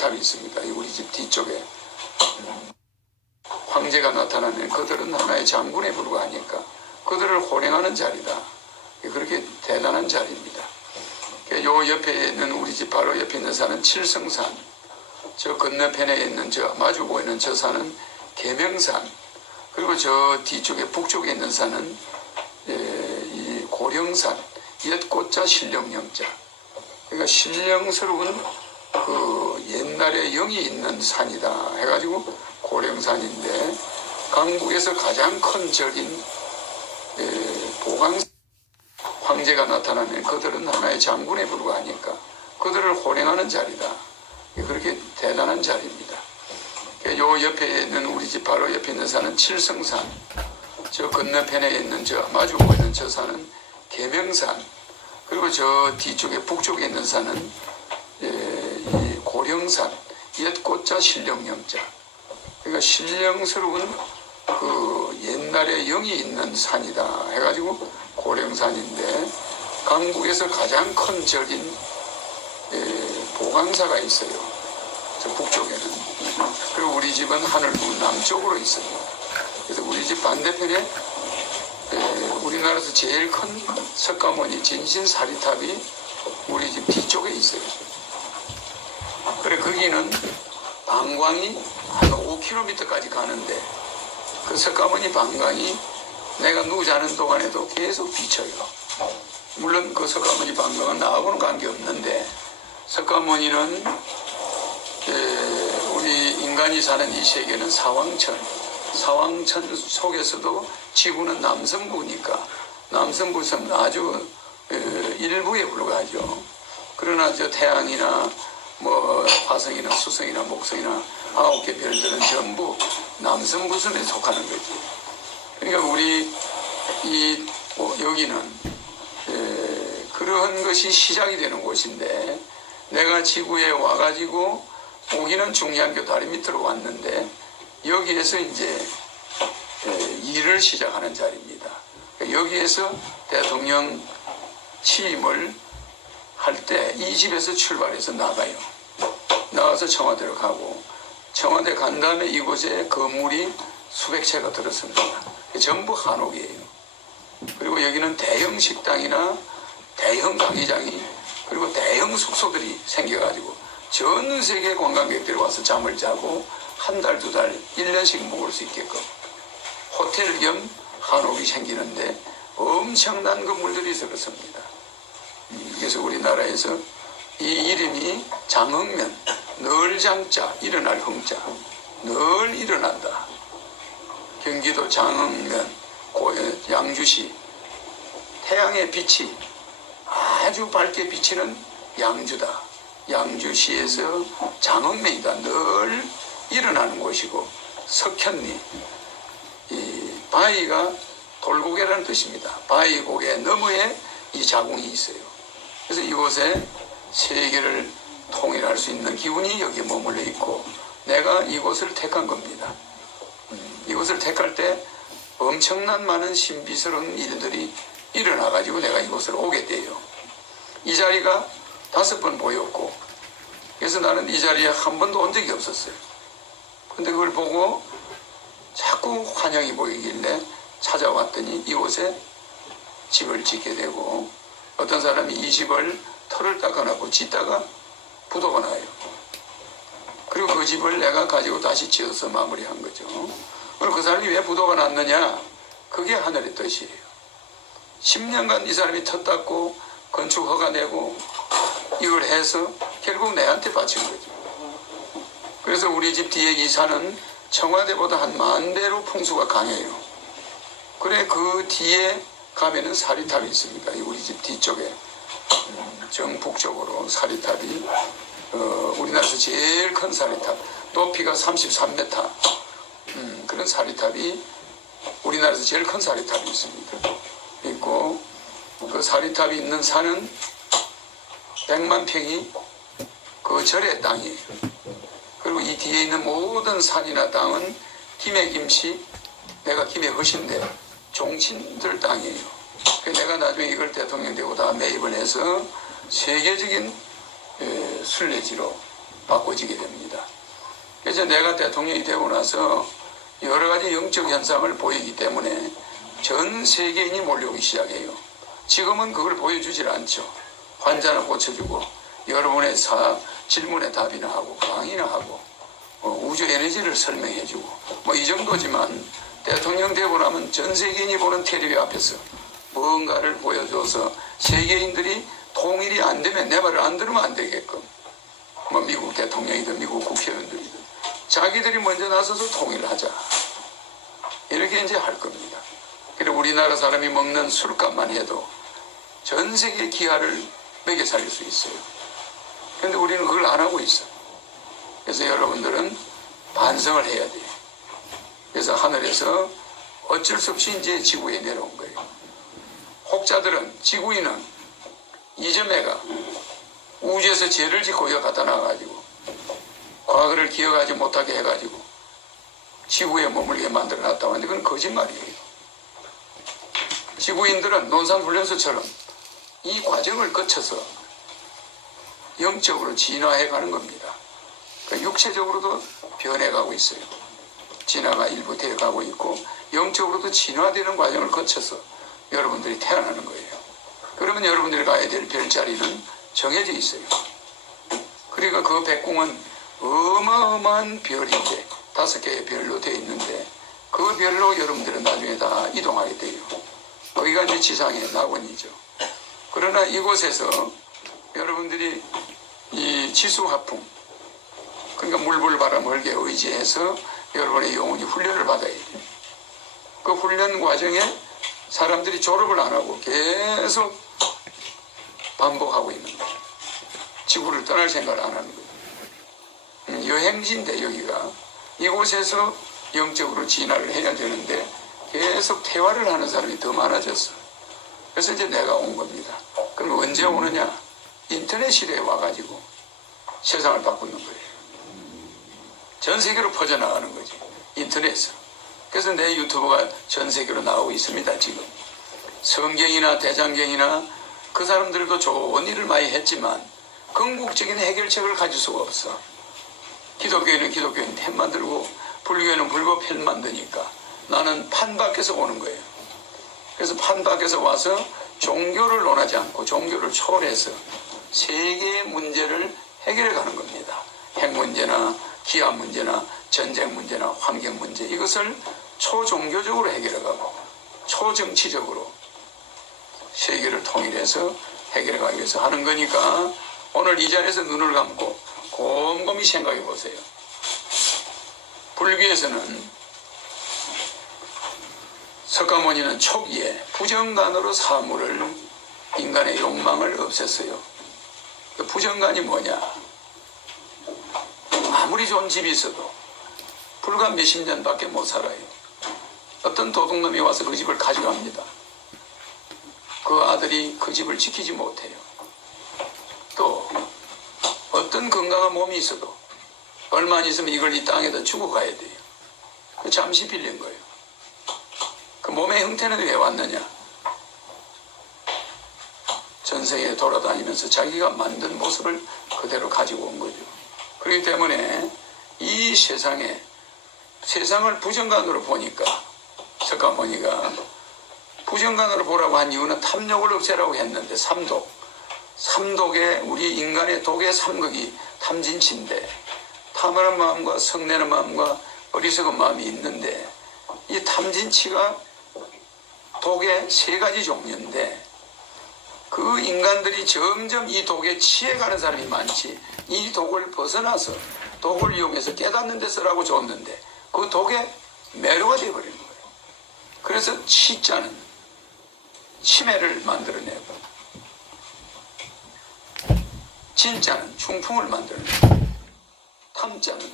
사리탑이 있습니다. 우리 집 뒤쪽에. 황제가 나타나면 그들은 하나의 장군에 불과하니까 그들을 호령하는 자리다. 그렇게 대단한 자리입니다. 요 옆에 있는 우리 집 바로 옆에 있는 산은 칠성산, 저 건너편에 있는 저 마주 보이는 저 산은 계명산, 그리고 저 뒤쪽에 북쪽에 있는 산은 이 고령산, 옛꽃자 신령영자. 그러니까 신령스러운 그 옛날에 영이 있는 산이다 해가지고 고령산인데, 강북에서 가장 큰 절인 보강 황제가 나타나면 그들은 하나의 장군에 불과하니까 그들을 호령하는 자리다. 그렇게 대단한 자리입니다. 요 옆에 있는 우리 집 바로 옆에 있는 산은 칠성산, 저 건너편에 있는 저 마주 보이는 저 산은 계명산, 그리고 저 뒤쪽에 북쪽에 있는 산은 이 고령산, 옛꽃자 신령영자. 그러니까 신령스러운 그 옛날에 영이 있는 산이다 해가지고 고령산인데, 강북에서 가장 큰 절인 보강사가 있어요. 저 북쪽에는. 그리고 우리 집은 하늘부 남쪽으로 있어요. 그래서 우리 집 반대편에 우리나라에서 제일 큰 석가모니 진신사리탑이 우리 집 뒤쪽에 있어요. 그래 거기는 방광이 한 5km까지 가는데, 그 석가모니 방광이 내가 누자는 동안에도 계속 비쳐요. 물론 그 석가모니 방광은 나하고는 관계없는데, 석가모니는 우리 인간이 사는 이 세계는 사왕천 속에서도 지구는 남성부니까 남성부는 아주 일부에 불과하죠. 그러나 저 태양이나 뭐 화성이나 수성이나 목성이나 9개 별들은 전부 남성부선에 속하는 거죠. 그러니까 우리 여기는 그런 것이 시작이 되는 곳인데, 내가 지구에 와가지고 오기는 중량교 다리 밑으로 왔는데, 여기에서 이제 일을 시작하는 자리입니다. 여기에서 대통령 취임을 할 때 이 집에서 출발해서 나가요. 나가서 청와대로 가고, 청와대 간 다음에 이곳에 건물이 수백 채가 들었습니다. 전부 한옥이에요. 그리고 여기는 대형 식당이나 대형 강의장이, 그리고 대형 숙소들이 생겨가지고 전 세계 관광객들이 와서 잠을 자고 한 달, 두 달, 1년씩 묵을 수 있게끔 호텔 겸 한옥이 생기는데 엄청난 건물들이 들었습니다. 그래서 우리나라에서 이 이름이 장흥면, 늘 장자, 일어날 흥자, 늘 일어난다. 경기도 장흥면, 양주시, 태양의 빛이 아주 밝게 비치는 양주다. 양주시에서 장흥면이다. 늘 일어나는 곳이고, 석현리, 이 바위가 돌고개라는 뜻입니다. 바위고개 너머에 이 자궁이 있어요. 그래서 이곳에 세계를 통일할 수 있는 기운이 여기에 머물러 있고, 내가 이곳을 택한 겁니다. 이곳을 택할 때 엄청난 많은 신비스러운 일들이 일어나가지고 내가 이곳을 오게 돼요. 이 자리가 5번 보였고, 그래서 나는 이 자리에 한 번도 온 적이 없었어요. 근데 그걸 보고 자꾸 환영이 보이길래 찾아왔더니 이곳에 집을 짓게 되고, 어떤 사람이 이 집을 털을 닦아놓고 짓다가 부도가 나요. 그리고 그 집을 내가 가지고 다시 지어서 마무리한 거죠. 그럼 그 사람이 왜 부도가 났느냐? 그게 하늘의 뜻이에요. 10년간 이 사람이 터 닦고 건축 허가 내고 이걸 해서 결국 내한테 바친 거죠. 그래서 우리 집 뒤에 이 산은 청와대보다 한 10,000배로 풍수가 강해요. 그래 그 뒤에 가면은 사리탑이 있습니다. 우리 집 뒤쪽에 정북쪽으로 사리탑이 우리나라에서 제일 큰 사리탑, 높이가 33m 그런 사리탑이 우리나라에서 제일 큰 사리탑이 있습니다. 있고, 그 사리탑이 있는 산은 100만 평이 그 절의 땅이에요. 그리고 이 뒤에 있는 모든 산이나 땅은 김해 김씨, 내가 김해 허신대 종친들 땅이에요. 내가 나중에 이걸 대통령 되고 다 매입을 해서 세계적인 순례지로 바꿔지게 됩니다. 그래서 내가 대통령이 되고 나서 여러 가지 영적 현상을 보이기 때문에 전 세계인이 몰려오기 시작해요. 지금은 그걸 보여주질 않죠. 환자나 고쳐주고 여러분의 질문에 답이나 하고 강의나 하고 우주 에너지를 설명해주고 뭐 이 정도지만 대통령 되고 나면 전 세계인이 보는 텔레비 앞에서 뭔가를 보여줘서 세계인들이 통일이 안 되면 내 말을 안 들으면 안 되게끔 뭐 미국 대통령이든 미국 국회의원들이든 자기들이 먼저 나서서 통일하자 이렇게 이제 할 겁니다. 그리고 우리나라 사람이 먹는 술값만 해도 전 세계 기아를 먹여 살릴 수 있어요. 그런데 우리는 그걸 안 하고 있어. 그래서 여러분들은 반성을 해야 돼요. 그래서 하늘에서 어쩔 수 없이 이제 지구에 내려온 거예요. 혹자들은 지구인은 이점애가 우주에서 죄를 짓고 여기 갖다 놔가지고 과거를 기억하지 못하게 해가지고 지구에 머물게 만들어 놨다고 하는데 그건 거짓말이에요. 지구인들은 논산훈련소처럼 이 과정을 거쳐서 영적으로 진화해 가는 겁니다. 육체적으로도 변해가고 있어요. 진화가 일부 되어가고 있고 영적으로도 진화되는 과정을 거쳐서 여러분들이 태어나는 거예요. 그러면 여러분들이 가야 될 별자리는 정해져 있어요. 그러니까 그 백궁은 어마어마한 별인데 5개의 별로 되어 있는데 그 별로 여러분들은 나중에 다 이동하게 돼요. 거기가 이제 지상의 낙원이죠. 그러나 이곳에서 여러분들이 이 지수화풍 그러니까 물불바람 헐게 의지해서 여러분의 영혼이 훈련을 받아야 돼요. 그 훈련 과정에 사람들이 졸업을 안 하고 계속 반복하고 있는 거예요. 지구를 떠날 생각을 안 하는 거예요. 여행지인데 여기가 이곳에서 영적으로 진화를 해야 되는데 계속 퇴화를 하는 사람이 더 많아졌어. 그래서 이제 내가 온 겁니다. 그럼 언제 오느냐? 인터넷 시대에 와가지고 세상을 바꾸는 거예요. 전 세계로 퍼져나가는 거지. 인터넷으로. 그래서 내 유튜브가 전 세계로 나오고 있습니다. 지금 성경이나 대장경이나 그 사람들도 좋은 일을 많이 했지만 궁극적인 해결책을 가질 수가 없어. 기독교인은 기독교인 편 만들고 불교인은 불교 편 만드니까 나는 판 밖에서 오는 거예요. 그래서 판 밖에서 와서 종교를 논하지 않고 종교를 초월해서 세계의 문제를 해결해 가는 겁니다. 핵 문제나 기아 문제나 전쟁 문제나 환경 문제 이것을 초종교적으로 해결해 가고 초정치적으로 세계를 통일해서 해결해 가기 위해서 하는 거니까 오늘 이 자리에서 눈을 감고 곰곰이 생각해 보세요. 불교에서는 석가모니는 초기에 부정간으로 사물을 인간의 욕망을 없앴어요. 그 부정간이 뭐냐? 아무리 좋은 집이 있어도 불과 몇십 년밖에 못 살아요. 어떤 도둑놈이 와서 그 집을 가져갑니다. 그 아들이 그 집을 지키지 못해요. 또 어떤 건강한 몸이 있어도 얼마 안 있으면 이걸 이 땅에다 주고 가야 돼요. 그 잠시 빌린 거예요. 그 몸의 형태는 왜 왔느냐? 전 세계에 돌아다니면서 자기가 만든 모습을 그대로 가지고 온 거죠. 그렇기 때문에 이 세상을 부정간으로 보니까 석가모니가 부정간으로 보라고 한 이유는 탐욕을 없애라고 했는데 삼독에 우리 인간의 독의 삼극이 탐진치인데 탐하는 마음과 성내는 마음과 어리석은 마음이 있는데 이 탐진치가 독의 3가지 종류인데 그 인간들이 점점 이 독에 취해가는 사람이 많지 이 독을 벗어나서 독을 이용해서 깨닫는 데 쓰라고 줬는데 그 독에 매료가 되어버리는 거예요. 그래서 치자는 치매를 만들어내고 진자는 중풍을 만들어내고 탐자는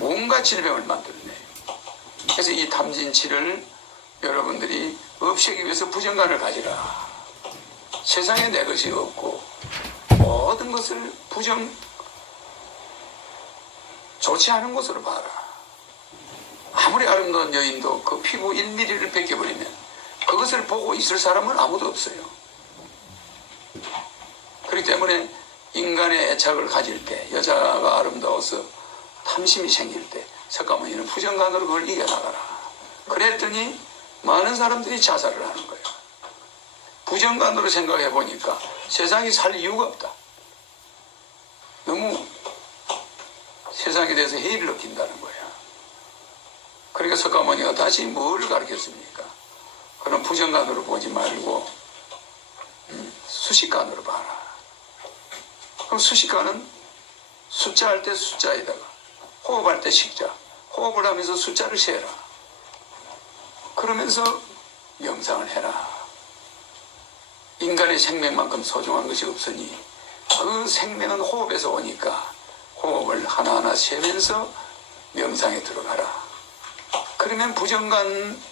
온갖 질병을 만들어내요. 그래서 이 탐진치를 여러분들이 없애기 위해서 부정간을 가지라. 세상에 내 것이 없고 모든 것을 좋지 않은 것으로 봐라. 아무리 아름다운 여인도 그 피부 1mm를 벗겨버리면 그것을 보고 있을 사람은 아무도 없어요. 그렇기 때문에 인간의 애착을 가질 때, 여자가 아름다워서 탐심이 생길 때 석가모니는 부정간으로 그걸 이겨나가라. 그랬더니 많은 사람들이 자살을 하는 거예요. 부정간으로 생각해 보니까 세상이 살 이유가 없다. 너무 세상에 대해서 해이를 느낀다는 거야. 그러니까 석가모니가 다시 뭘 가르쳤습니까? 그런 부정간으로 보지 말고 수식간으로 봐라. 그럼 수식간은 숫자 할 때 숫자에다가 호흡할 때 식자, 호흡을 하면서 숫자를 세라. 그러면서 명상을 해라. 인간의 생명만큼 소중한 것이 없으니 그 생명은 호흡에서 오니까 호흡을 하나하나 세면서 명상에 들어가라. 그러면 부정간은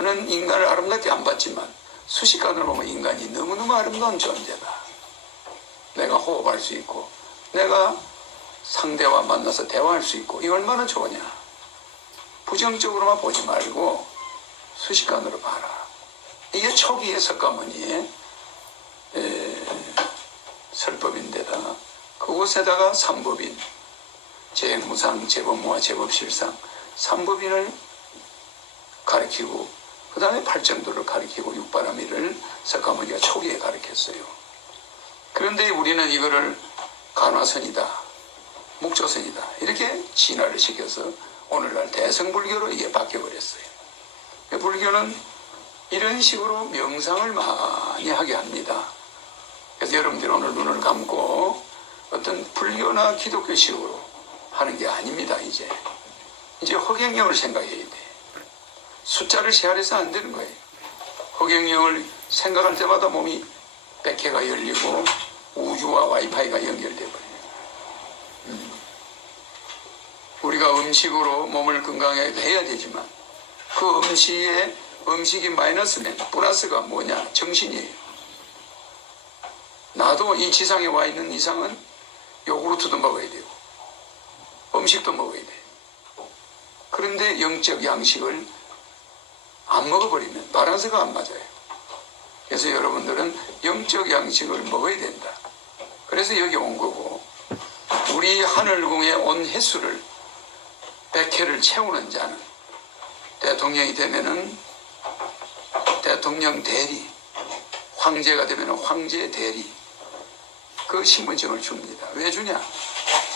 인간을 아름답게 안 봤지만 수식간으로 보면 인간이 너무너무 아름다운 존재다. 내가 호흡할 수 있고 내가 상대와 만나서 대화할 수 있고 이 얼마나 좋으냐. 부정적으로만 보지 말고 수식간으로 봐라. 이게 초기의 석가모니의 설법인데다 그곳에다가 삼법인, 재무상, 재법무와 재법실상 삼법인을 가르치고 그 다음에 팔정도를 가르치고 육바라밀을 석가모니가 초기에 가르쳤어요. 그런데 우리는 이거를 간화선이다, 묵조선이다 이렇게 진화를 시켜서 오늘날 대성불교로 이게 바뀌어버렸어요. 불교는 이런 식으로 명상을 많이 하게 합니다. 그래서 여러분들이 오늘 눈을 감고 어떤 불교나 기독교식으로 하는 게 아닙니다. 이제 허경영을 생각해야 돼. 숫자를 세하려서 안 되는 거예요. 허경영을 생각할 때마다 몸이 백회가 열리고 우주와 와이파이가 연결돼 버려요. 우리가 음식으로 몸을 건강하게 해야 되지만 그 음식이 마이너스면 플러스가 뭐냐? 정신이에요. 나도 이 지상에 와 있는 이상은 요구르트도 먹어야 되고 음식도 먹어야 돼. 그런데 영적 양식을 안 먹어버리면 바란스가 안 맞아요. 그래서 여러분들은 영적 양식을 먹어야 된다. 그래서 여기 온 거고 우리 하늘궁에 온 횟수를 100회를 채우는 자는 대통령이 되면은 대통령 대리, 황제가 되면은 황제 대리 그 신분증을 줍니다. 왜 주냐?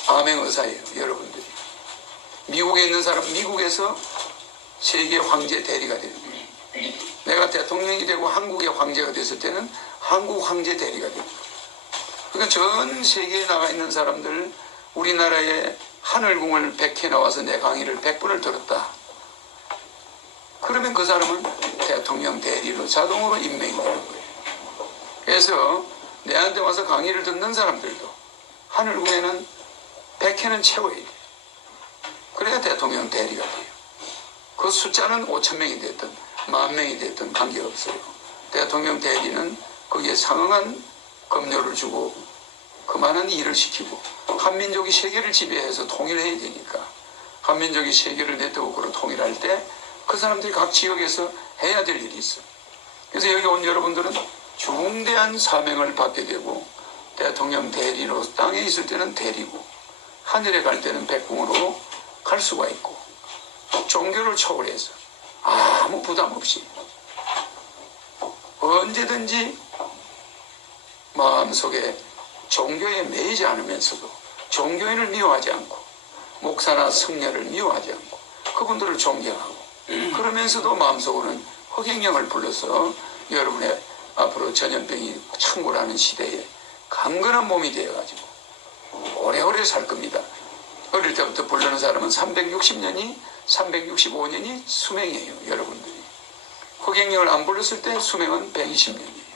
암행의사예요. 여러분들이 미국에 있는 사람 미국에서 세계 황제 대리가 되는 거예요. 내가 대통령이 되고 한국의 황제가 됐을 때는 한국 황제 대리가 됩니다. 그러니까 전 세계에 나가 있는 사람들 우리나라의 하늘궁을 100회 나와서 내 강의를 100번을 들었다. 그러면 그 사람은 대통령 대리로 자동으로 임명이 되는 거예요. 그래서 내한테 와서 강의를 듣는 사람들도 하늘궁에는 100회는 채워야 돼요. 그래야 대통령 대리가 돼요. 그 숫자는 5,000명이 됐든 10,000명이 됐든 관계없어요. 대통령 대리는 거기에 상응한 급료를 주고 그만한 일을 시키고 한민족이 세계를 지배해서 통일해야 되니까 한민족이 세계를 네트워크로 통일할 때 그 사람들이 각 지역에서 해야 될 일이 있어. 그래서 여기 온 여러분들은 중대한 사명을 받게 되고 대통령 대리로 땅에 있을 때는 대리고 하늘에 갈 때는 백궁으로 갈 수가 있고 종교를 초월해서 아무 부담 없이 언제든지 마음속에 종교에 매이지 않으면서도 종교인을 미워하지 않고 목사나 승려를 미워하지 않고 그분들을 존경하고 그러면서도 마음속으로는 허경영을 불러서 여러분의 앞으로 전염병이 창궐하는 시대에 강건한 몸이 되어가지고 오래오래 살 겁니다. 어릴 때부터 부르는 사람은 360년이 365년이 수명이에요. 여러분들이 허경영을 안 불렀을 때 수명은 120년이에요.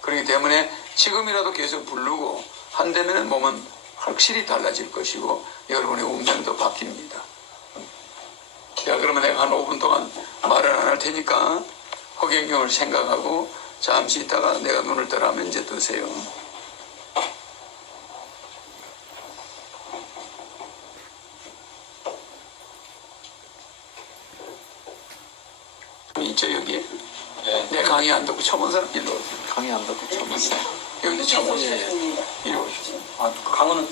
그렇기 때문에 지금이라도 계속 부르고 한다면 몸은 확실히 달라질 것이고 여러분의 운명도 바뀝니다. 자, 그러면 내가 한 5분 동안 말을 안 할 테니까 허경영을 생각하고 잠시 있다가 내가 눈을 떠라면 이제 뜨세요. 있죠 여기에? 네. 내 강의 안 듣고 처음 온 사람 일로 오세요. 강의 안 듣고 처음 왔어요. 여기도 처음 오세요. 이리 오십시오. 아, 강원은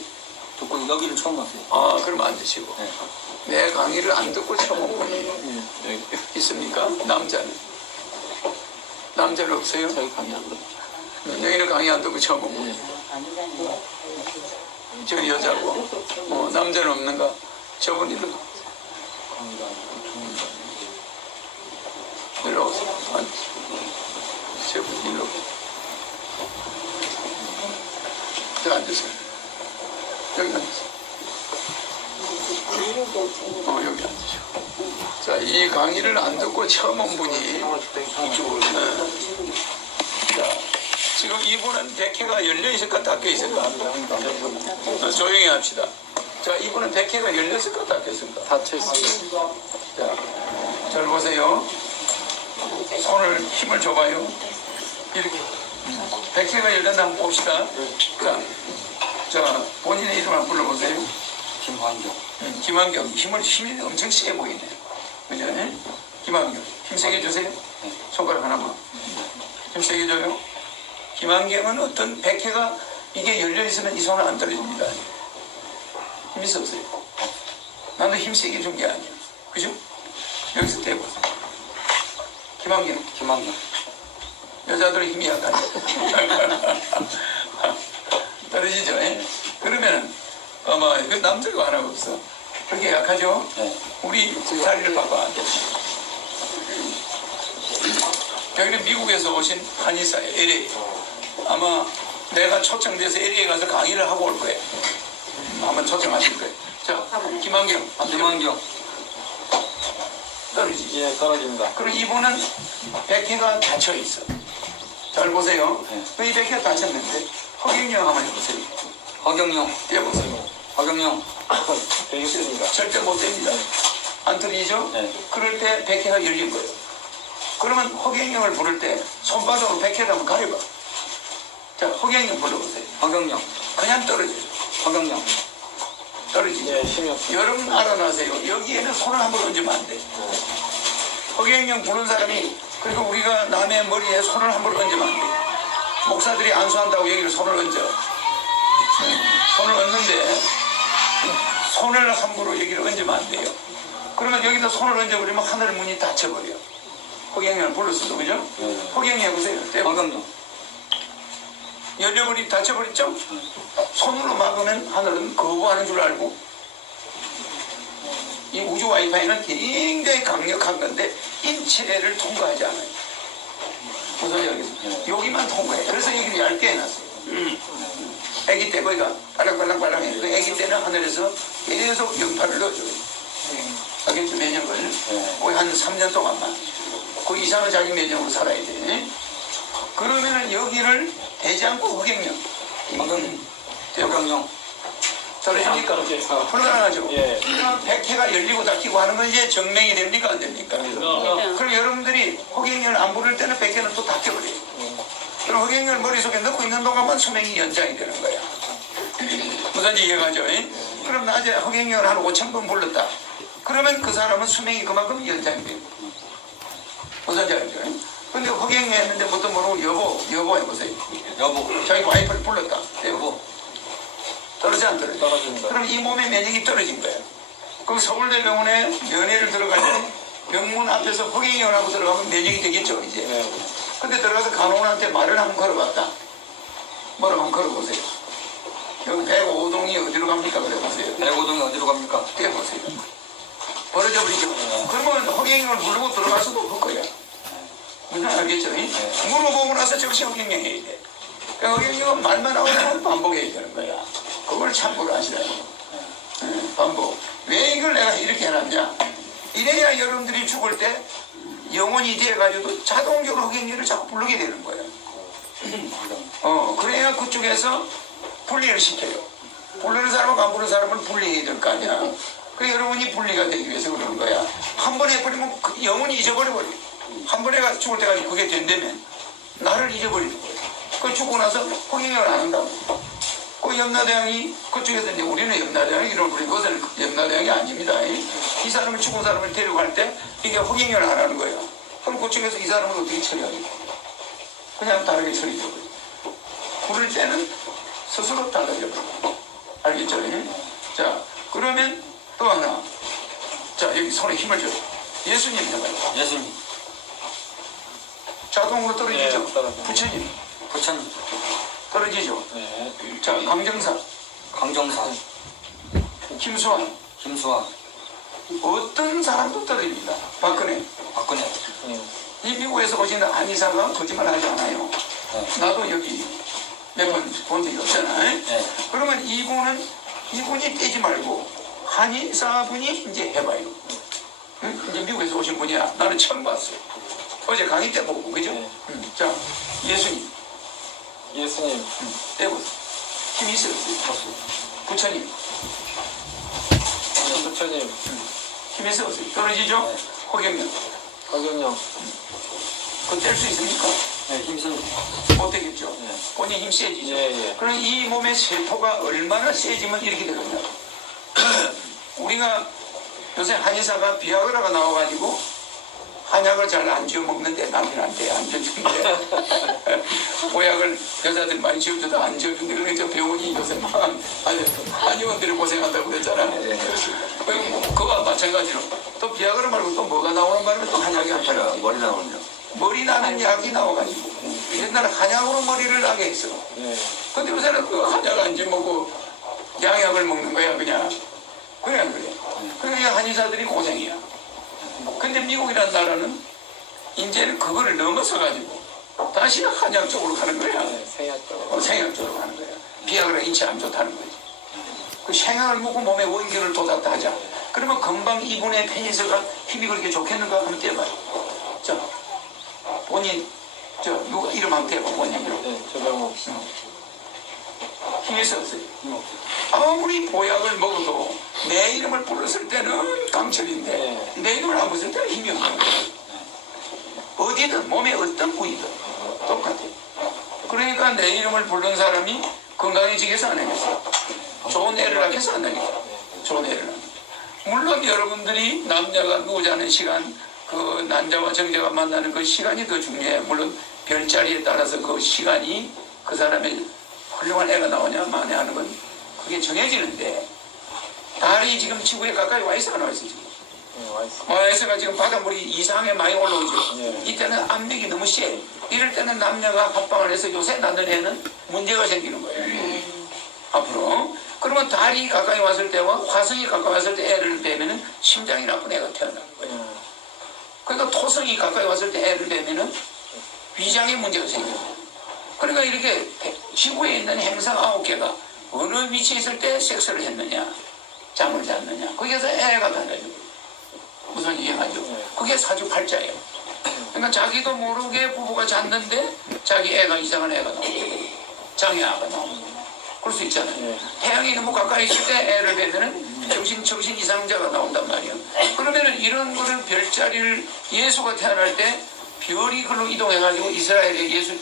듣고 여기는 처음 왔어요. 아, 그럼 안 드시고. 네. 내 강의를 안 듣고 처음 온 분이 있습니까? 남자는? 남자는 없어요? 저희 강의 안 들어요. 여기는 강의 안 듣고 처음 온 분이. 저 여자고. 남자는 없는가? 저분 일로. 강의가 일로 오세요. 저분 일로. 저 앉으세요. 여기 앉으세요. 여기 앉으시고. 자, 이 강의를 안 듣고 처음 온 분이 이쪽으로. 자, 지금 이분은 백회가 열려 있을까 닫혀 있을까? 조용히 합시다. 자, 이분은 백회가 열렸을까 닫혀 있을까? 닫혀 있습니다. 자, 잘 보세요. 손을 힘을 줘봐요. 이렇게. 백회가 열렸나 한번 봅시다. 자, 본인의 이름 한번 불러보세요. 김환경. 김환경. 힘이 엄청 세게 보이네. 그죠? 김환경. 힘 세게 주세요. 손가락 하나만. 힘 세게 줘요. 김환경은 어떤 백회가 이게 열려있으면 이 손은 안 떨어집니다. 힘이 없어요. 나도 힘 세게 준 게 아니야. 그죠? 여기서 대보세요. 김환경. 김환경. 여자들은 힘이 약하네. 떨어지죠? 그러면은 아마 그 남자가 하나 없어. 그렇게 약하죠? 네. 우리 자리를 바꿔 앉아. 여기는 미국에서 오신 한의사예요. LA. 아마 내가 초청돼서 LA 가서 강의를 하고 올 거예요. 아마 초청하실 거예요. 자, 김환경. 김환경. 떨어지지. 예, 떨어집니다. 그리고 이분은 백회가 닫혀 있어. 잘 보세요. 네. 이 백회가 닫혔는데 허경영 한번 해보세요. 허경영. 떼보세요. 허경영. 되겠습니다. 절대 못 됩니다. 안 틀리죠? 네. 그럴 때 백회가 열린 거예요. 그러면 허경영을 부를 때 손바닥으로 백회를 한번 가려봐. 자, 허경영 불러보세요. 허경영. 그냥 떨어져요. 허경영. 떨어지죠. 예, 힘이 없어요. 여러분 알아나세요. 여기에는 손을 한번 얹으면 안 돼. 허경영 부른 사람이 그리고 우리가 남의 머리에 손을 한번 얹으면 안 돼. 목사들이 안수한다고 여기를 손을 얹어. 손을 얹는데 손을 함부로 여기를 얹으면 안 돼요. 그러면 여기다 손을 얹어버리면 하늘 문이 닫혀버려. 허경영을 불렀어도 그죠? 허경영 해보세요. 허경영. 열려버리 닫혀버렸죠? 손으로 막으면 하늘은 거부하는 줄 알고 이 우주 와이파이는 굉장히 강력한 건데 인체를 통과하지 않아요. 무슨 얘기겠습니까? 여기만 통과해. 그래서 여기를 얇게 해놨어요. 아기 때 거기가 빨랑빨랑빨랑 해요. 아기 때는 하늘에서 계속 영파를 넣어줘요. 알겠죠? 면역을. 거의 한 3년 동안만. 그 이상은 자기 면역으로 살아야 돼. 그러면은 여기를 대지 않고 허경영. 허경영. 떨어집니까? 불가능하죠? 예. 백회가 열리고 닫히고 하는 건 이제 증명이 됩니까? 안 됩니까? 그럼 여러분들이 허경영을 안 부를 때는 백회는 또 닫혀버려요. 그럼 허경영을 머릿속에 넣고 있는 동안만 수명이 연장이 되는 거야. 무슨지 이해가죠? 그럼 낮에 허경영을 한 5,000번 불렀다. 그러면 그 사람은 수명이 그만큼 연장이 돼요. 무슨지 알죠? 근데 허경영 했는데 뭣도 모르고 여보 해보세요. 여보. 자기 와이프를 불렀다. 여보. 떨어져 안 떨어져? 떨어집니다. 그럼 이 몸의 면역이 떨어진 거예요. 그럼 서울대병원에 면회를 들어갈 때 병문 앞에서 허경영을 하고 들어가면 면역이 되겠죠 이제. 네. 근데 들어가서 간호원한테 말을 한번 걸어봤다. 뭐라고 한번 걸어보세요. 여기 105동이 어디로 갑니까? 그래보세요. 105동이 어디로 갑니까? 떼보세요. 벌어져버리죠. 그러면 허경영을 부르고 들어갈 수도 없을 거야. 무슨 알겠죠? 물어보고 나서 즉시 허경영 해야 돼. 그러니까 허경영은 말만 하고 반복해야 되는 거야. 그걸 참고를 하시라고. 반복. 왜 이걸 내가 이렇게 해놨냐? 이래야 여러분들이 죽을 때 영혼이 돼가지고 자동적으로 허경영을 자꾸 부르게 되는 거예요. 그래야 그쪽에서 분리를 시켜요. 부르는 사람하고 안 부르는 사람은 분리해야 될 거 아니야. 그 여러분이 분리가 되기 위해서 그러는 거야. 한 번 해버리면 그 영혼이 잊어버려버려. 한 번에 가서 죽을 때까지 그게 된다면 나를 잊어버리는 거예요. 그 죽고 나서 허경영을 안 한다고. 그 염라대왕이 그쪽에서 이제 우리는 염라대왕이 이런 부르는 것은 염라대왕이 아닙니다. 이 사람을 죽은 사람을 데려갈 때 이게 허경영을 안 하는 거예요. 그럼 그쪽에서 이 사람을 어떻게 처리하겠어요? 그냥 다르게 처리해버려요. 부를 때는 스스로 달라져버려. 알겠죠? 예? 자, 그러면 또 하나. 자, 여기 손에 힘을 줘요. 예수님 해봐요. 예수님. 자동으로 떨어지죠? 네, 떨어져요. 부처님 부처님. 떨어지죠? 네. 자, 강정사, 강정사. 김수환, 김수아. 어떤 사람도 떨어집니다. 박근혜. 박근혜. 이 미국에서 오신 한의사가 거짓말 하지 않아요. 네. 나도 여기 몇 번 본 적이 없잖아. 네. 그러면 이분이 떼지 말고 한의사분이 이제 해봐요. 응? 이제 미국에서 오신 분이야. 나는 처음 봤어. 어제 강의 때 보고, 그죠? 네. 자, 예수님, 예수님. 떼보세요. 힘이 있어요. 부처님, 부처님. 힘이 있어요. 떨어지죠? 네. 허경영, 허경영. 그거 뗄 수 있습니까? 네, 힘쓰는. 못 되겠죠? 네. 본인 힘 세지죠? 예, 예. 그럼 이 몸의 세포가 얼마나 세지면 이렇게 되거든요. 우리가 요새 한의사가 비아그라가 나와가지고 한약을 잘 안 지어 먹는데 남편한테 안 지어주는데 보약을 여자들 많이 지어줘도 안 지어준대. 그러니까 병원이 요새 막 한의원들이 고생한다고 그랬잖아. 그거와 마찬가지로 또 비아그라 말고 또 뭐가 나오는 바람에 또 한약이 한편이야. 머리 나오는요. 머리 나는 약이 나와가지고 옛날에 한약으로 머리를 나게 했어. 네. 근데 요새는 그 한약 안 지먹고 양약을 먹는 거야 그냥. 그래 안 그래? 그러니까 한의사들이 고생이야. 근데 미국이라는 나라는 이제는 그거를 넘어서 가지고 다시 한약 쪽으로 가는 거야. 네. 생약적으로. 생약 쪽으로 가는 거야. 비아그라 인체 안 좋다는 거지. 그 생약을 먹고 몸에 원기를 돋았다 하자. 그러면 금방 이분의 페니스가 힘이 그렇게 좋겠는가 하면 떼봐요. 자, 본인 누가 이름 한번 떼봐. 본인 이름. 네. 조병호. 힘이 없어요. 아무리 보약을 먹어도 내 이름을 불렀을 때는 강철인데 내 이름을 안 불렀을 때는 힘이 없는 거예요. 어디든 몸의 어떤 부위든 똑같아요. 그러니까 내 이름을 부른 사람이 건강해지겠어 안 하겠어? 좋은 애를 하겠어 안 하겠어? 좋은 애를 하겠어. 물론 여러분들이 남녀가 누우자는 시간, 그 남자와 정자가 만나는 그 시간이 더 중요해. 물론 별자리에 따라서 그 시간이 그 사람의 훌륭한 애가 나오냐 마냐 하는 건 그게 정해지는데 달이 지금 지구에 가까이 와 있어 안 와 있어 지금? 네. 와 있어. 와 있어가 지금 바닷물이 이상하게 많이 올라오죠. 네. 이때는 압력이 너무 세. 이럴 때는 남녀가 합방을 해서 요새 낳는 애는 문제가 생기는 거예요. 앞으로. 그러면 달이 가까이 왔을 때와 화성이 가까이 왔을 때 애를 대면은 심장이 나쁜 애가 태어나는 거예요. 그러니까 토성이 가까이 왔을 때 애를 대면은 위장에 문제가 생겨요. 그러니까 이렇게 지구에 있는 행성 9개가 어느 위치에 있을 때 섹스를 했느냐, 잠을 잤느냐, 거기에서 애가 달라지고 무슨 이해가죠? 그게 사주팔자예요. 그러니까 자기도 모르게 부부가 잤는데 자기 애가 이상한 애가 나오고 장애아가 나오고 그럴 수 있잖아요. 태양이 너무 가까이 있을 때 애를 뵈면은 정신 이상자가 나온단 말이에요. 그러면은 이런 거를 별자리를 예수가 태어날 때 별이 글로 이동해가지고 이스라엘의 예수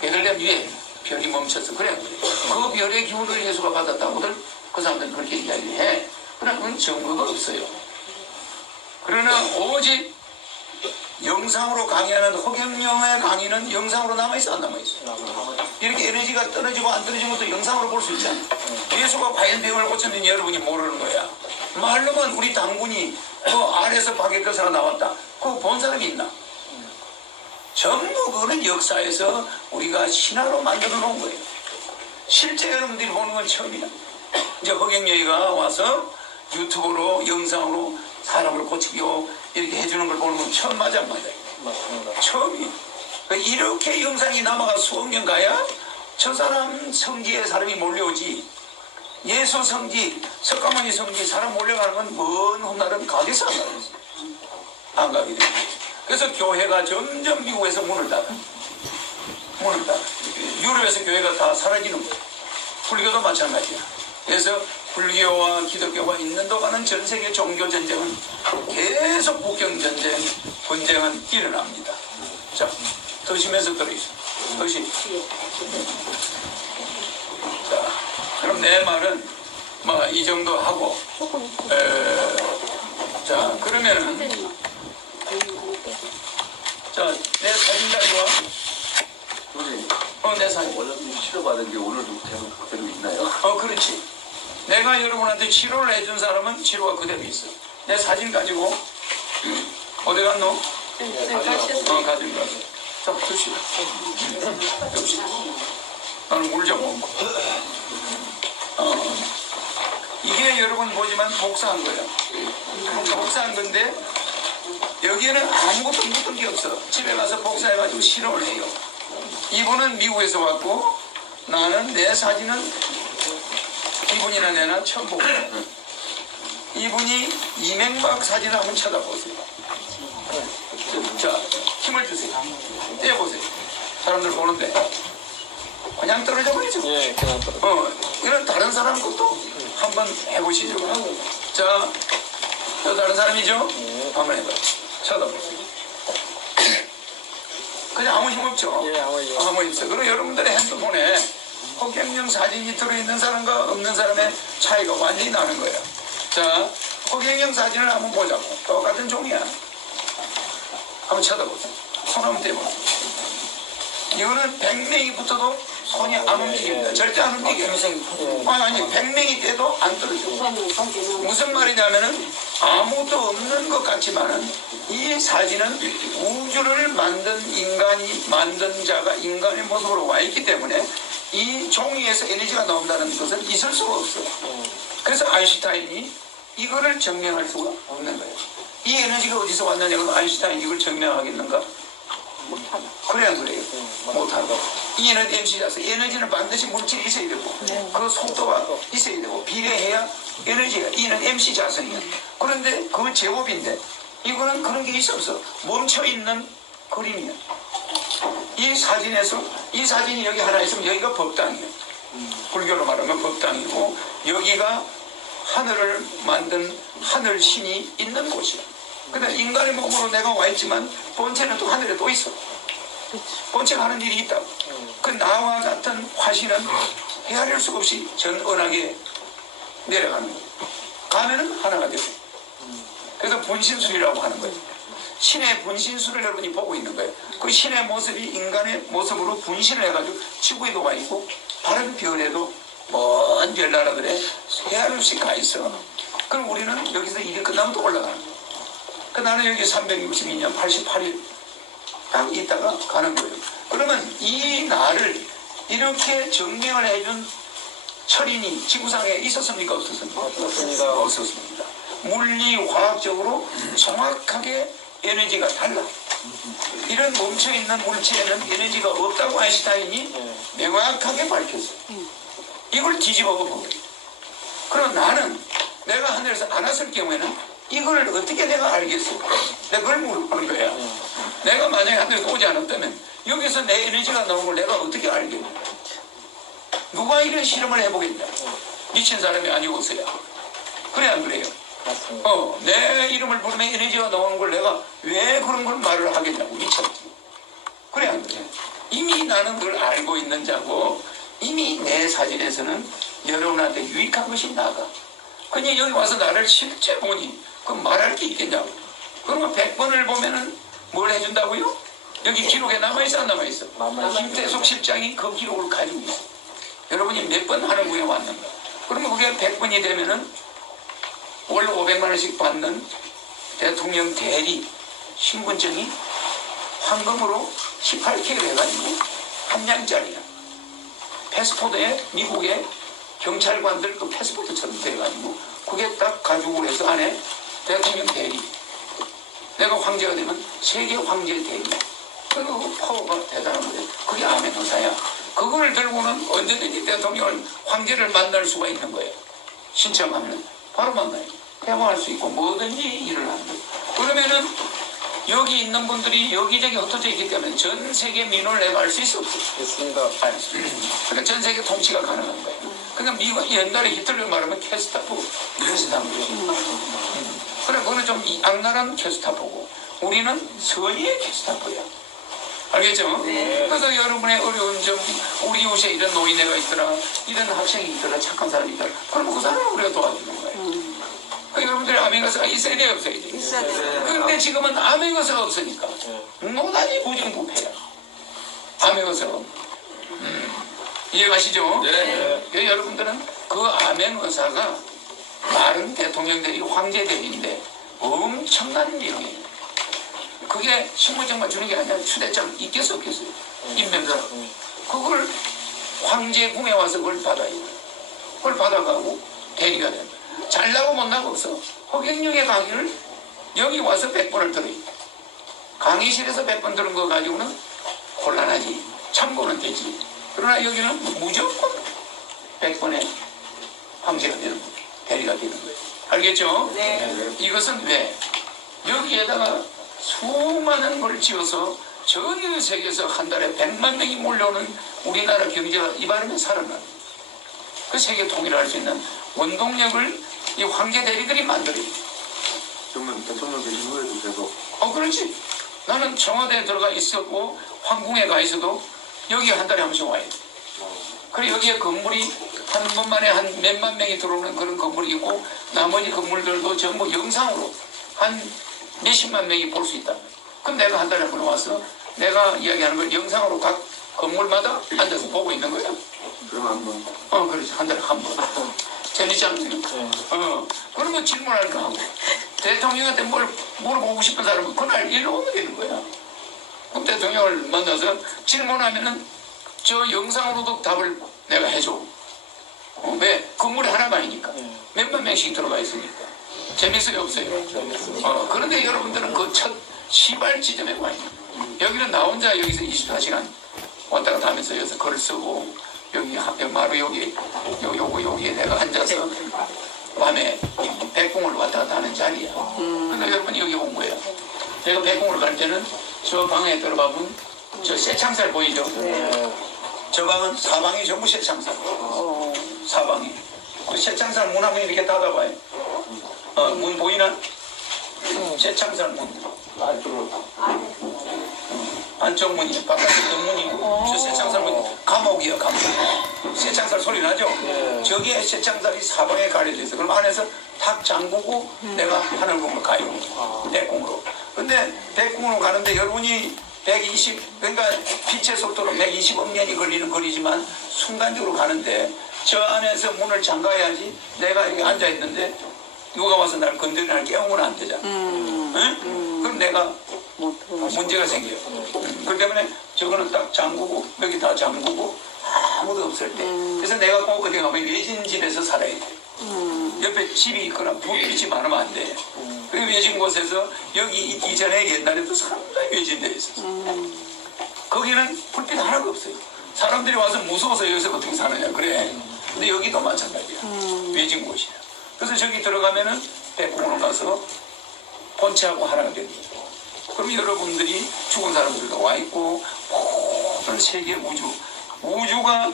베들레헴 위에 별이 멈췄어. 그래. 그 별의 기운을 예수가 받았다고들 그 사람들은 그렇게 이야기해. 그러나 그건 증거가 없어요. 그러나 오직 영상으로 강의하는 허경영의 강의는 영상으로 남아있어 안 남아있어? 이렇게 에너지가 떨어지고 안 떨어지는 것도 영상으로 볼 수 있잖아. 예수가 과연 병을 고쳤는지 여러분이 모르는 거야. 말로만 우리 당군이 그 알에서 박역교사가 나왔다. 그거 본 사람이 있나? 전부 그거는 역사에서 우리가 신화로 만들어 놓은 거예요. 실제 여러분들이 보는 건 처음이야. 이제 허경영이가 와서 유튜브로 영상으로 사람을 고치고 이렇게 해주는 걸 보는 건 처음 맞아. 맞습니다. 처음이. 이렇게 영상이 남아가 수억 년 가야 저 사람 성지에 사람이 몰려오지. 예수 성지, 석가모니 성지 사람 몰려가는 건 먼 훗날은 가겠어 안 가겠어? 안 가게 돼. 그래서 교회가 점점 미국에서 문을 닫아. 유럽에서 교회가 다 사라지는 거예요. 불교도 마찬가지야. 그래서 불교와 기독교가 있는 동안은 전 세계 종교 전쟁은 계속 국경 전쟁, 분쟁은 일어납니다. 자, 드시면서 들어있어. 드시. 자, 그럼 내 말은 뭐 이 정도 하고. 자, 그러면은 자, 내 사진 가지고 와. 내 사진. 원래 치료받은 게 오늘도 그대로 있나요? 그렇지. 내가 여러분한테 치료를 해준 사람은 치료가 그대로 있어. 내 사진 가지고 어디 갔노? 가지고 가서. 자, 줍시다. 줍시다. 나는 물 좀 먹고. 이게 여러분 보지만 복사한 거예요. 복사한 건데 여기에는 아무것도 묻은 게 없어. 집에 가서 복사해가지고 실험을 해요. 이분은 미국에서 왔고 나는 내 사진은 이분이나 내나 처음 보고 이분이 이명박 사진을 한번 쳐다보세요. 자, 힘을 주세요. 떼어보세요. 사람들 보는데 그냥 떨어져 버리죠. 예, 그냥 떨어. 이런 다른 사람 것도 한번 해보시죠. 자, 또 다른 사람이죠? 한번 해봐요. 쳐다보세요. 그냥 아무 힘 없죠? 예, 아무 힘 아무 힘 없어요. 그리고 여러분들의 핸드폰에 허경영 사진이 들어있는 사람과 없는 사람의 차이가 완전히 나는 거예요. 자, 허경영 사진을 한번 보자고. 똑같은 종이야. 한번 쳐다보세요. 손 한번 떼보세요. 이거는 100명이 붙어도 손이 안 움직입니다. 절대 안 움직여요. 아니 100명이 떼도 안 떨어져. 무슨 말이냐면은 아무것도 없는 것 같지만은 이 사진은 우주를 만든 인간이 만든 자가 인간의 모습으로 와 있기 때문에 이 종이에서 에너지가 나온다는 것은 있을 수가 없어요. 그래서 아인슈타인이 이거를 증명할 수가 없는 거예요. 이 에너지가 어디서 왔느냐고 아인슈타인이 이걸 증명하겠는가? 그래 안 그래요? 못하고 이 에너지 MC라서 에너지는 반드시 물질이 있어야 되고 그 속도가 있어야 되고 비례해야 에너지가 이는 MC 자성이야. 그런데 그 제곱인데 이거는 그런 게 있어 없어. 멈춰있는 그림이야. 이 사진에서 이 사진이 여기 하나 있으면 여기가 법당이에요. 불교로 말하면 법당이고 여기가 하늘을 만든 하늘 신이 있는 곳이야. 근데 인간의 몸으로 내가 와 있지만 본체는 또 하늘에 또 있어. 본체가 하는 일이 있다고. 그 나와 같은 화신은 헤아릴 수가 없이 전원하게 내려가는 거예요. 가면은 하나가 되고. 그래서 분신술이라고 하는 거예요. 신의 분신술을 여러분이 보고 있는 거예요. 그 신의 모습이 인간의 모습으로 분신을 해가지고 지구에도 와 있고 다른 별에도 먼 별나라들에 헤아릴 수 가 있어. 그럼 우리는 여기서 일이 끝나면 또 올라가는 거예요. 그 나는 여기 362년 88일 딱 있다가 가는 거예요. 그러면 이 날을 이렇게 증명을 해준 철인이 지구상에 있었습니까? 없었습니까? 없었습니다. 없었습니다. 물리, 화학적으로 정확하게 에너지가 달라. 이런 멈춰있는 물체에는 에너지가 없다고 아인슈타인이 명확하게 밝혔어요. 이걸 뒤집어 보고 그럼 나는 내가 하늘에서 안 왔을 경우에는 이걸 어떻게 내가 알겠어? 내가 그걸 물어보는 거야. 내가 만약에 하늘에서 오지 않았다면 여기서 내 에너지가 나오는 걸 내가 어떻게 알겠냐? 누가 이런 실험을 해보겠냐? 미친 사람이 아니고서야. 그래 안 그래요? 맞습니다. 내 이름을 부르면 에너지가 나오는 걸 내가 왜 그런 걸 말을 하겠냐고 미쳤지. 그래 안 그래? 이미 나는 그걸 알고 있는 자고 이미 내 사진에서는 여러분한테 유익한 것이 나가. 그냥 여기 와서 나를 실제 보니 그 말할 게 있겠냐고. 그러면 100번을 보면은 뭘 해준다고요? 여기 기록에 남아있어 안 남아있어? 김태숙 실장이 그 기록을 가지고 있어. 여러분이 몇 번 하는 구에 왔는가. 그러면 그게 100번이 되면은 월 500만 원씩 받는 대통령 대리 신분증이 황금으로 18K를 해가지고 한 장짜리야. 패스포드에 미국의 경찰관들 그 패스포드처럼 돼가지고 그게 딱 가지고 해서 안에 대통령 대리. 내가 황제가 되면 세계 황제 대리. 그리고 그 파워가 대단한 거예요. 그게 암행어사야. 그걸 들고는 언제든지 대통령을 황제를 만날 수가 있는 거예요. 신청하면 바로 만나요. 대화할 수 있고 뭐든지 일을 하는 거예요. 그러면은 여기 있는 분들이 여기저기 흩어져 있기 때문에 전 세계 민원을 내가 알 수 있어 없어? 있습니다. 알 수 있어. 그러니까 전 세계 통치가 가능한 거예요. 그러니까 미국 옛날에 히틀러 말하면 캐스타포 그랬었다는 거죠. 그래 그거는 좀 악랄한 캐스타포고 우리는 선의의 캐스타포야. 알겠죠? 네. 그래서 여러분의 어려운 점, 우리 이웃에 이런 노인네가 있더라, 이런 학생이 있더라, 착한 사람이 있더라. 그러면 그 사람을 우리가 도와주는 거예요. 그 여러분들의 아메가서가 있어야 돼요, 없어야 돼요? 있어야 돼요. 그런데 지금은 아메가서가 없으니까 노단이 무정부패야. 아메가서가. 이해가시죠? 네. 여러분들은 그 아멘 의사가 말은 대통령들이 황제들인데 엄청난 내용이에요. 그게 신분증만 주는 게 아니라 휴대장 있겠어 없겠어요? 임명사. 그걸 황제 궁에 와서 그걸 받아야 돼. 그걸 받아가고 대리가 된다. 잘나고 못나고 없어. 허경영의 강의를 여기 와서 100번을 들어요. 강의실에서 100번 들은 거 가지고는 곤란하지. 참고는 되지. 그러나 여기는 무조건 100번에 황제가 되는 거예요. 대리가 되는 거예요. 알겠죠? 네. 이것은 왜? 여기에다가 수많은 걸 지어서 전 세계에서 한 달에 100만 명이 몰려오는 우리나라 경제가 입안에면 살아나는 그 세계 통일을 할 수 있는 원동력을 이 황제 대리들이 만들어요. 그러면 대통령 계신 후에도 계속 그렇지. 나는 청와대에 들어가 있었고 황궁에 가 있어도 여기 한 달에 한 번씩 와야 돼. 그리고 여기에 건물이 한 번만에 한 몇만 명이 들어오는 그런 건물이 있고 나머지 건물들도 전부 영상으로 한 몇십만 명이 볼 수 있다. 그럼 내가 한 달에 한 번 와서 내가 이야기하는 걸 영상으로 각 건물마다 앉아서 보고 있는 거야. 그러면 한번 그렇지. 한 달에 한 번. 재밌지 않나요? 그러면 질문할 거 하고 대통령한테 뭘 물어보고 싶은 사람은 그날 일로 오면 되는 거야. 그럼 대통령을 만나서 질문하면은 저 영상으로도 답을 내가 해줘. 왜? 건물이 하나만이니까. 몇만 명씩 들어가 있으니까. 재밌어요, 없어요? 그런데 여러분들은 그 첫 시발 지점에 와 있는 거예요. 여기는 나 혼자 여기서 24시간 왔다 갔다 하면서 여기서 글을 쓰고 여기 바로 여기에 내가 앉아서 밤에 백궁을 왔다 갔다 하는 자리야. 근데 여러분 여기 온 거예요. 내가 백궁을 갈 때는 저 방에 들어가면 저 쇠창살 보이죠? 저 방은 사방이 전부 쇠창살. 사방이. 그 쇠창살 문 한번 이렇게 닫아봐요. 문 보이나? 쇠창살 문. 안쪽 문이 바깥쪽 뒷문이고 저 쇠창살 문 감옥이야 감옥. 쇠창살 소리 나죠? 저기에 쇠창살이 사방에 가려져 있어. 그럼 안에서 탁 잠그고 내가 하늘궁을 가요. 백궁으로. 근데 백궁으로 가는데 여러분이 120 그러니까 빛의 속도로 120억 년이 걸리는 거리지만 순간적으로 가는데 저 안에서 문을 잠가야지 내가 여기 앉아 있는데 누가 와서 날 건드리나 깨우면 안 되잖아. 응? 그럼 내가 문제가 생겨요. 그렇기 때문에 저거는 딱 잠그고 여기 다 잠그고 아무도 없을 때. 그래서 내가 꼭 어디 가면 외진 집에서 살아야 돼. 옆에 집이 있거나 불빛이 많으면 안 돼. 그 외진 곳에서 여기 있기 전에 옛날에도 상당히 외진데 있었어. 거기는 불빛 하나도 없어요. 사람들이 와서 무서워서 여기서 어떻게 사느냐 그래. 근데 여기도 마찬가지야. 외진 곳이야. 그래서 저기 들어가면은 백궁으로 가서 본체하고 하나가 되는 거예요. 그럼 여러분들이 죽은 사람들도 와 있고 모든 세계 우주가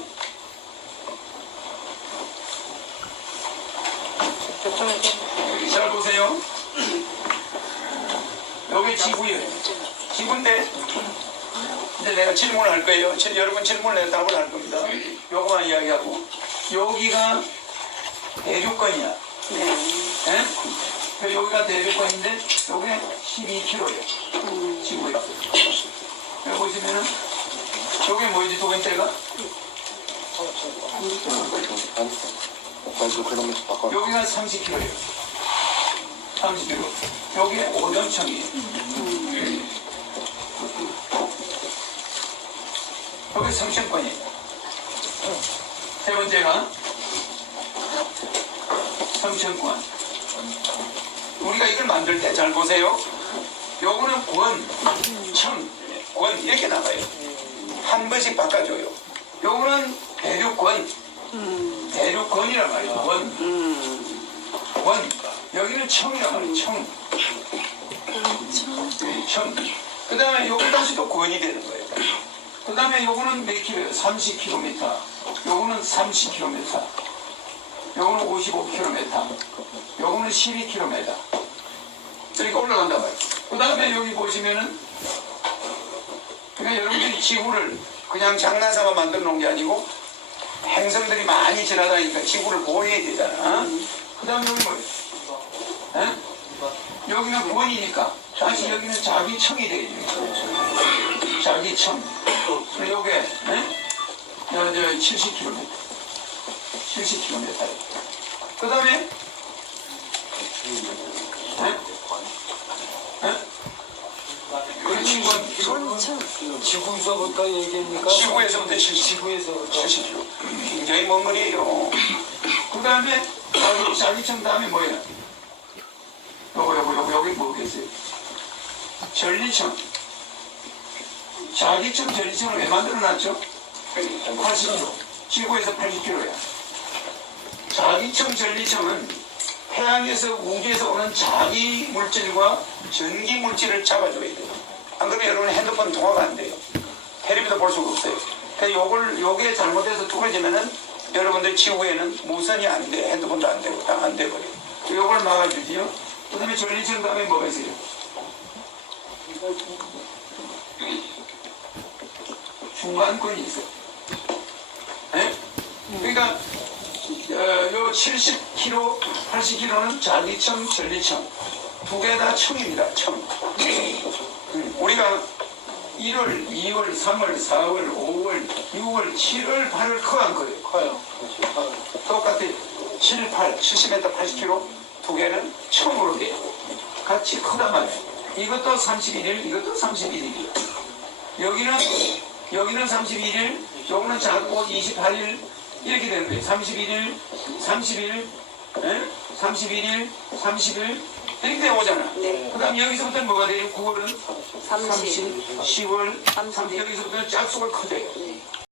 잘 보세요. 여기 지구예요. 지구인데 이제 내가 질문을 할 거예요. 여러분 질문을 내가 답을 할 겁니다. 요거만 이야기하고 여기가 대륙권이야. 네? 여기가 대륙권인데 여기는 12km예요. 지구가. 여기 보시면은 여기 뭐지 두 번째가? 여기가 30km예요. 30km. 여기 오전청이에요. 여기 성층권이에요. 세 번째가 성층권. 우리가 이걸 만들 때 잘 보세요. 요거는 권, 이렇게 나가요. 한 번씩 바꿔줘요. 요거는 대륙권이란 말이에요. 권. 여기는 청이란 말이에요. 청. 그 다음에 여기 다시 또 권이 되는 거예요. 그 다음에 요거는 몇 킬로예요? 30km. 요거는 30km. 요거는 55km. 요거는 12km. 이렇게 올라간다 봐요. 그 다음에 여기 보시면은 그러니까 여러분들이 지구를 그냥 장난삼아 만들어 놓은 게 아니고 행성들이 많이 지나다니까 지구를 보호해야 되잖아. 그 다음에 여기 뭐예요? 여기는 권이니까 다시 여기는 자기청이 되겠죠. 자기청. 그리고 요게 70km. 70km. 그 다음에, 지구에서부터 얘기합니까? 지구에서부터 70km. 지구에서부터 70km. 굉장히 먼 거리에요. 그 다음에, 자기청 다음에 뭐예요? 여기 뭐겠어요? 전리청. 자기청, 전리청을 왜 만들어놨죠? 80km. 지구에서 80km야. 자기청, 전리청은 태양에서 우주에서 오는 자기 물질과 전기 물질을 잡아줘야 돼요. 안 그러면 여러분 핸드폰 통화가 안 돼요. 텔레비도 볼 수가 없어요. 그러니까 요게 잘못해서 뚫어지면은 여러분들 지구에는 무선이 안 돼. 핸드폰도 안 되고 다 안 돼버려요. 요걸 막아주지요. 그 다음에 전리청 다음에 뭐가 있어요? 중간권이 있어요. 네? 그러니까 요 70km, 80km는 자기청, 전리청 두 개 다 청입니다. 청. 우리가 1월, 2월, 3월, 4월, 5월, 6월, 7월, 8월 커안 커요? 커요. 똑같아요. 7, 8, 70m, 80km 두 개는 청으로 돼요. 같이 크단 말이에요. 이것도 31일, 이것도 31일이에요. 여기는 31일, 요거는 작고 28일 이렇게 되는 거예요. 31일, 30일, 31일, 30일 이렇게 돼 오잖아. 네. 그 다음 여기서부터 뭐가 돼요? 9월은 30, 10월, 30. 여기서부터 짝수가 커져요.